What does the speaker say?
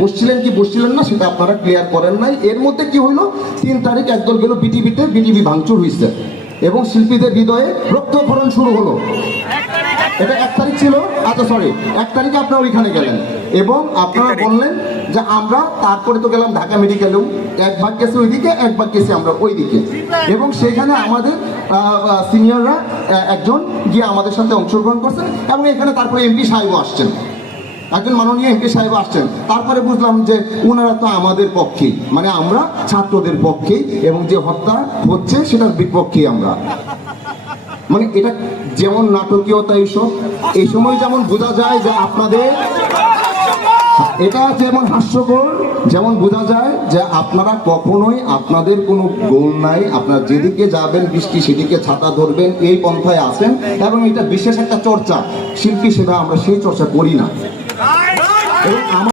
বসছিলেন কি বসছিলেন না সেটা আপনারা ক্লিয়ার করেন নাই। এর মধ্যে কি হইলো, 3 তারিখ একদল গেল বিটিভি ভাঙচুর হয়েছে এবং শিল্পীদের হৃদয়ে রক্তক্ষরণ শুরু হলো। এটা 1 তারিখ ছিল, আচ্ছা সরি 1 তারিখে আপনারা ওইখানে গেলেন এবং আপনারা বললেন যে আমরা, তারপরে তো গেলাম ঢাকা মেডিকেলেও, 1 ভাগ গেছে ওইদিকে, 1 ভাগ গেছে আমরা ওইদিকে, এবং সেখানে আমাদের সিনিয়ররা একজন গিয়ে আমাদের সাথে অংশগ্রহণ করছেন এবং এখানে তারপরে এমপি সাহেবও আসছেন, একজন মাননীয় এমপি সাহেব আসছেন। তারপরে বুঝলাম যে ওনারা তো আমাদের পক্ষেই, মানে আমরা ছাত্রদের পক্ষেই, এবং যে হত্যা হচ্ছে সেটার বিপক্ষেই আমরা। মানে এটা যেমন নাটকীয়তা, এই সময় যেমন বোঝা যায় যে আপনাদের, এটা যেমন হাস্যকর, যেমন বোঝা যায় যে আপনারা কখনোই, আপনাদের কোনো গোল নাই, আপনারা যেদিকে যাবেন বৃষ্টি সেদিকে ছাতা ধরবেন, এই পন্থায় আসেন। এবং এটা বিশেষ একটা চর্চা, শিল্পী সেবা আমরা সেই চর্চা করি না। এবং